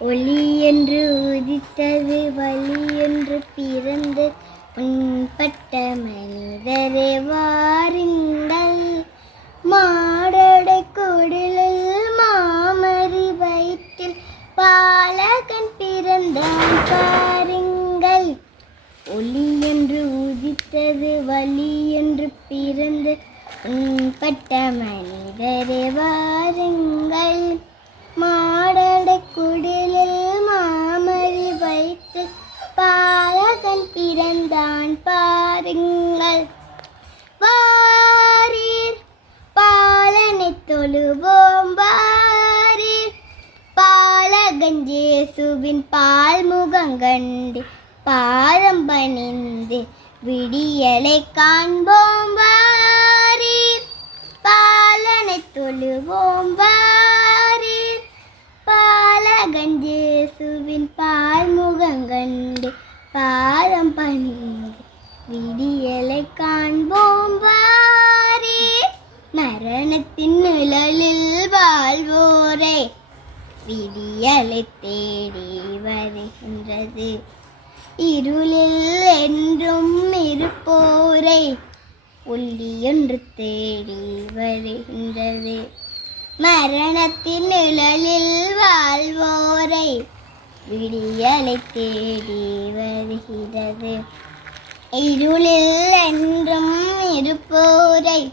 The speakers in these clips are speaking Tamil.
ஒளி என்று உதித்தது வலி என்று பிறந்து உண்பட்ட மனிதரே வாருங்கள். மாடடை குடிலில் மாமரி வயிற்றில் பாலகன் பிறந்தான் பாருங்கள். ஒளி என்று உதித்தது வலி என்று பிறந்து உண்பட்ட பாருங்கள். வாரீர் பாலனை தொழுவோம் வாரீர் பாலகஞ்சேசுவின் பால் முகங்கண்டு பாதம் பணிந்து விடியலை காண்போம் வாரீர் பாலனை தொழுவோம் வாரீர் பாலகஞ்சேசுவின் பால் முகங்கண்டு பாதம் பணிந்து விடியலை காண்போம் வாரே. மரணத்தின் நிழலில் வாழ்வோரே. விடியலை தேடி வருகின்றது. இருளில் என்றும் இருப்போரை. ஒளி என்று தேடி வருகின்றது. மரணத்தின் நிழலில் வாழ்வோரை. விடியலை தேடி வருகிறது. இருளில் என்றும் இருப்போரை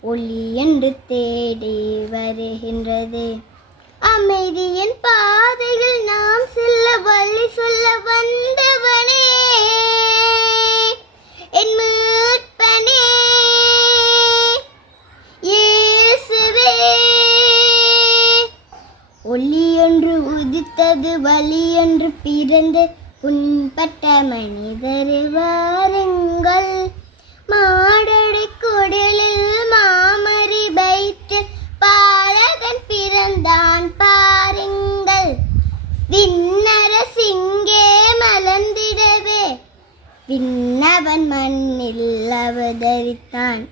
ஒளி என்று தேடி வருகின்றது. அமைதியின் பாதையில் நாம் செல்ல வழி சொல்ல வந்தவனே. என் மீட்பனே. இயேசுவே. ஒளி என்று உதித்தது வழி என்று பிறந்து உண்பட்ட மனிதர் வாருங்கள் மாடடை குடலில் மாமரி வைத்து பாலகன் பிறந்தான் பாருங்கள். விண்ணரசிங்கே மலர்ந்திடவே. விண்ணவன் மண்ணில் அவதரித்தான்.